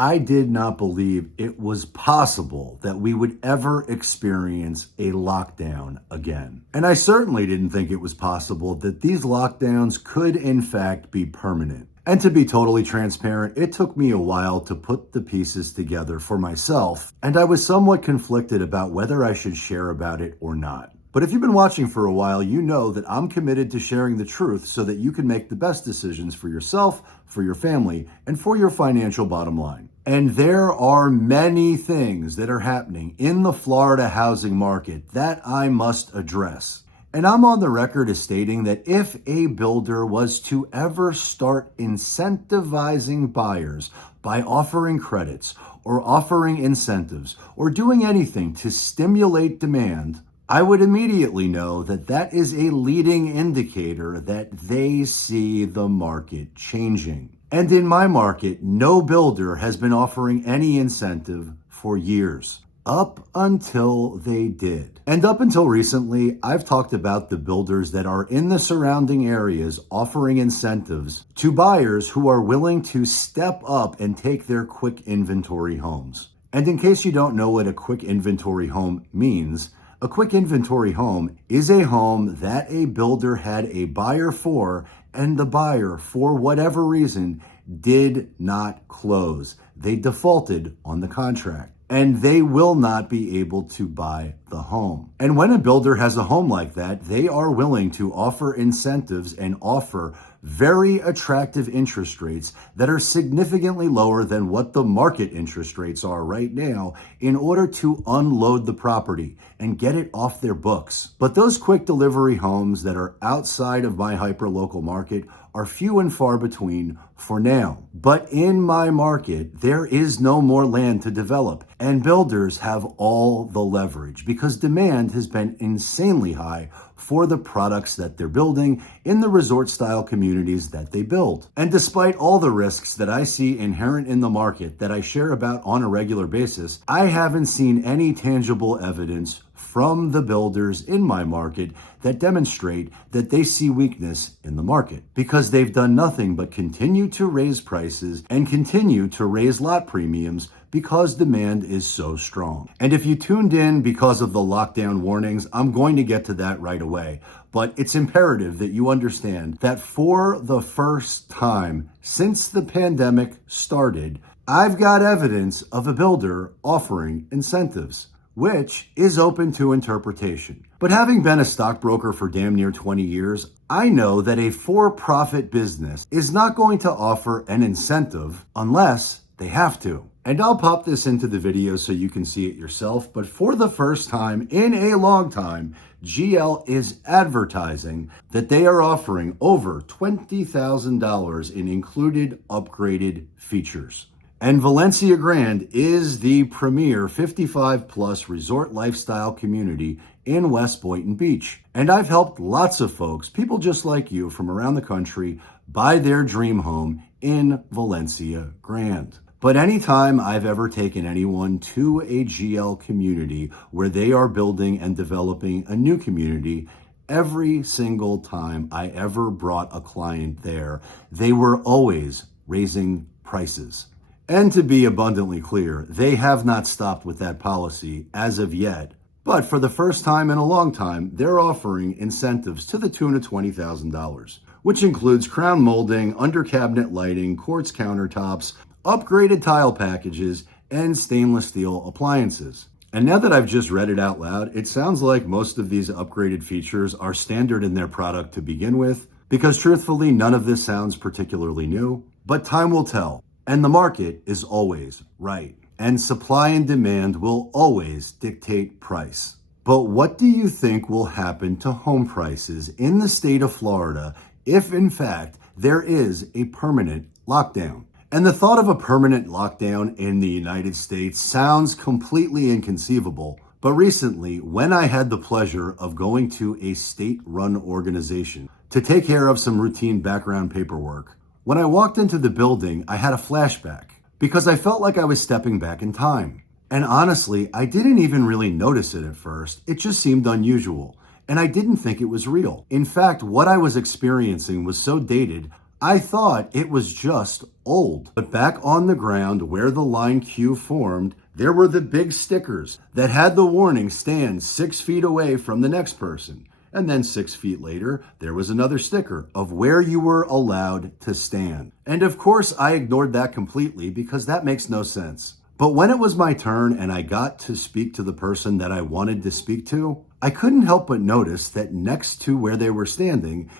I did not believe it was possible that we would ever experience a lockdown again. And I certainly didn't think it was possible that these lockdowns could in fact be permanent. And to be totally transparent, it took me a while to put the pieces together for myself, and I was somewhat conflicted about whether I should share about it or not. But if you've been watching for a while, you know that I'm committed to sharing the truth so that you can make the best decisions for yourself, for your family, and for your financial bottom line. And there are many things that are happening in the Florida housing market that I must address. And I'm on the record as stating that if a builder was to ever start incentivizing buyers by offering credits or offering incentives or doing anything to stimulate demand, I would immediately know that that is a leading indicator that they see the market changing. And in my market, no builder has been offering any incentive for years. Up until they did. And up until recently, I've talked about the builders that are in the surrounding areas offering incentives to buyers who are willing to step up and take their quick inventory homes. And in case you don't know what a quick inventory home means, a quick inventory home is a home that a builder had a buyer for, and the buyer, for whatever reason, did not close. They defaulted on the contract, and they will not be able to buy the home. And when a builder has a home like that, they are willing to offer incentives and offer very attractive interest rates that are significantly lower than what the market interest rates are right now in order to unload the property and get it off their books. But those quick delivery homes that are outside of my hyperlocal market are few and far between for now. But in my market, there is no more land to develop, and builders have all the leverage because demand has been insanely high for the products that they're building in the resort style communities that they build. And despite all the risks that I see inherent in the market that I share about on a regular basis, I haven't seen any tangible evidence from the builders in my market that demonstrate that they see weakness in the market, because they've done nothing but continue to raise prices and continue to raise lot premiums because demand is so strong. And if you tuned in because of the lockdown warnings, I'm going to get to that right away. But it's imperative that you understand that for the first time since the pandemic started, I've got evidence of a builder offering incentives, which is open to interpretation. But having been a stockbroker for damn near 20 years, I know that a for-profit business is not going to offer an incentive unless they have to. And I'll pop this into the video so you can see it yourself, but for the first time in a long time, GL is advertising that they are offering over $20,000 in included upgraded features. And Valencia Grand is the premier 55 plus resort lifestyle community in West Boynton Beach. And I've helped lots of folks, people just like you from around the country, buy their dream home in Valencia Grand. But anytime I've ever taken anyone to a GL community where they are building and developing a new community, every single time I ever brought a client there, they were always raising prices. And to be abundantly clear, they have not stopped with that policy as of yet. But for the first time in a long time, they're offering incentives to the tune of $20,000, which includes crown molding, under cabinet lighting, quartz countertops, upgraded tile packages, and stainless steel appliances. And now that I've just read it out loud, it sounds like most of these upgraded features are standard in their product to begin with, because truthfully, none of this sounds particularly new. But time will tell. And the market is always right. And supply and demand will always dictate price. But what do you think will happen to home prices in the state of Florida if, in fact, there is a permanent lockdown? And the thought of a permanent lockdown in the United States sounds completely inconceivable. But recently, when I had the pleasure of going to a state-run organization to take care of some routine background paperwork, when I walked into the building, I had a flashback because I felt like I was stepping back in time. And honestly, I didn't even really notice it at first. It just seemed unusual, and I didn't think it was real. In fact, what I was experiencing was so dated, I thought it was just old. But back on the ground where the line Q formed, there were the big stickers that had the warning stand 6 feet away from the next person. And then 6 feet later, there was another sticker of where you were allowed to stand. And of course, I ignored that completely because that makes no sense. But when it was my turn and I got to speak to the person that I wanted to speak to, I couldn't help but notice that next to where they were standing,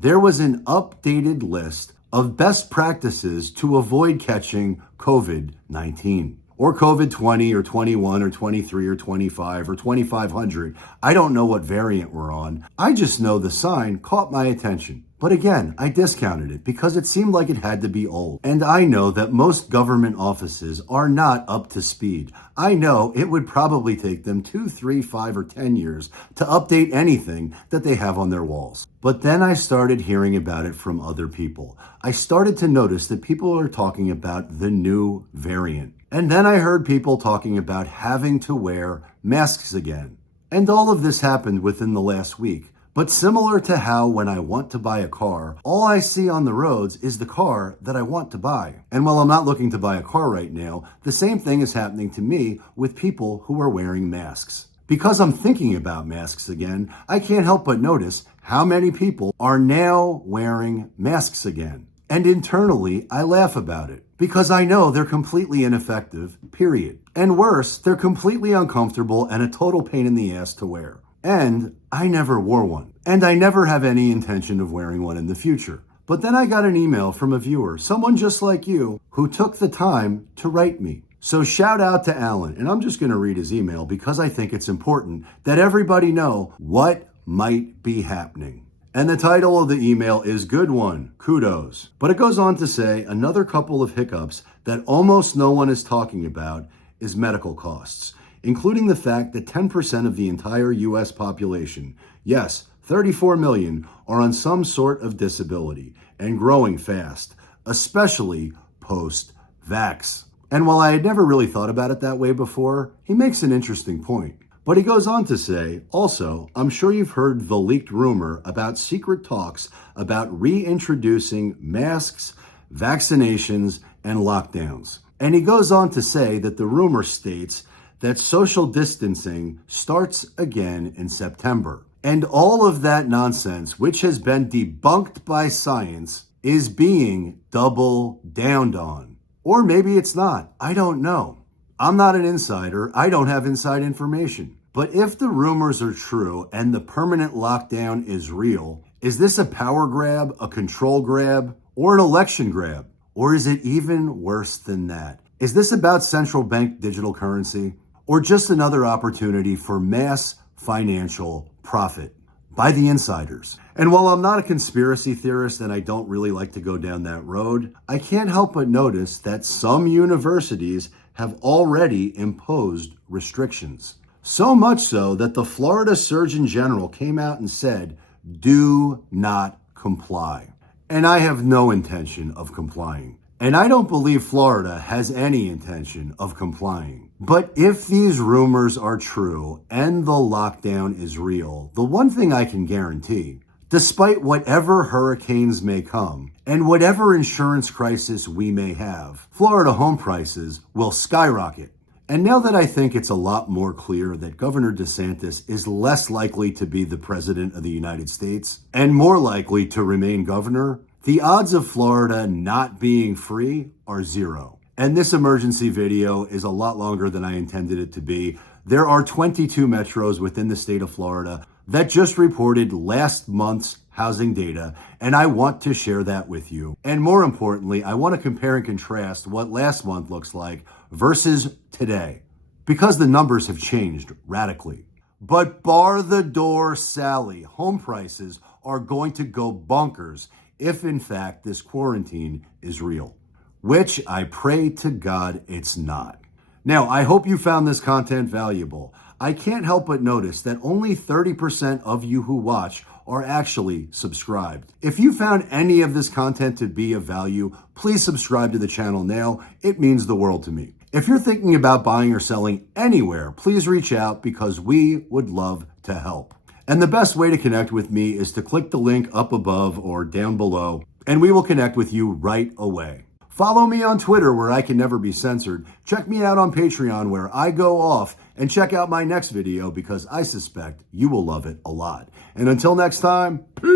there was an updated list of best practices to avoid catching COVID-19. Or COVID-20 or 21 or 23 or 25 or 2500. I don't know what variant we're on. I just know the sign caught my attention. But again, I discounted it because it seemed like it had to be old. And I know that most government offices are not up to speed. I know it would probably take them 2, 3, 5, or 10 years to update anything that they have on their walls. But then I started hearing about it from other people. I started to notice that people are talking about the new variant. And then I heard people talking about having to wear masks again. And all of this happened within the last week. But similar to how when I want to buy a car, all I see on the roads is the car that I want to buy. And while I'm not looking to buy a car right now, the same thing is happening to me with people who are wearing masks. Because I'm thinking about masks again, I can't help but notice how many people are now wearing masks again. And internally, I laugh about it because I know they're completely ineffective, period. And worse, they're completely uncomfortable and a total pain in the ass to wear. And I never wore one. And I never have any intention of wearing one in the future. But then I got an email from a viewer, someone just like you, who took the time to write me. So shout out to Alan, and I'm just going to read his email because I think it's important that everybody know what might be happening. And the title of the email is Good One, Kudos. But it goes on to say another couple of hiccups that almost no one is talking about is medical costs, including the fact that 10% of the entire U.S. population, yes, 34 million, are on some sort of disability and growing fast, especially post-vax. And while I had never really thought about it that way before, he makes an interesting point. But he goes on to say, also, I'm sure you've heard the leaked rumor about secret talks about reintroducing masks, vaccinations, and lockdowns. And he goes on to say that the rumor states that social distancing starts again in September. And all of that nonsense, which has been debunked by science, is being double downed on. Or maybe it's not. I don't know. I'm not an insider. I don't have inside information. But if the rumors are true and the permanent lockdown is real, is this a power grab, a control grab, or an election grab? Or is it even worse than that? Is this about central bank digital currency? Or just another opportunity for mass financial profit by the insiders? And while I'm not a conspiracy theorist and I don't really like to go down that road, I can't help but notice that some universities have already imposed restrictions. So much so that the Florida Surgeon General came out and said, do not comply. And I have no intention of complying. And I don't believe Florida has any intention of complying. But if these rumors are true and the lockdown is real, the one thing I can guarantee, despite whatever hurricanes may come and whatever insurance crisis we may have, Florida home prices will skyrocket. And now that I think it's a lot more clear that Governor DeSantis is less likely to be the president of the United States and more likely to remain governor, the odds of Florida not being free are zero. And this emergency video is a lot longer than I intended it to be. There are 22 metros within the state of Florida that just reported last month's housing data, and I want to share that with you. And more importantly, I want to compare and contrast what last month looks like versus today, because the numbers have changed radically. But bar the door, Sally, home prices are going to go bonkers if in fact this quarantine is real, which I pray to God it's not. Now, I hope you found this content valuable. I can't help but notice that only 30% of you who watch are actually subscribed. If you found any of this content to be of value, please subscribe to the channel now. It means the world to me. If you're thinking about buying or selling anywhere, please reach out because we would love to help. And the best way to connect with me is to click the link up above or down below and we will connect with you right away. Follow me on Twitter where I can never be censored. Check me out on Patreon where I go off, and check out my next video because I suspect you will love it a lot. And until next time, peace.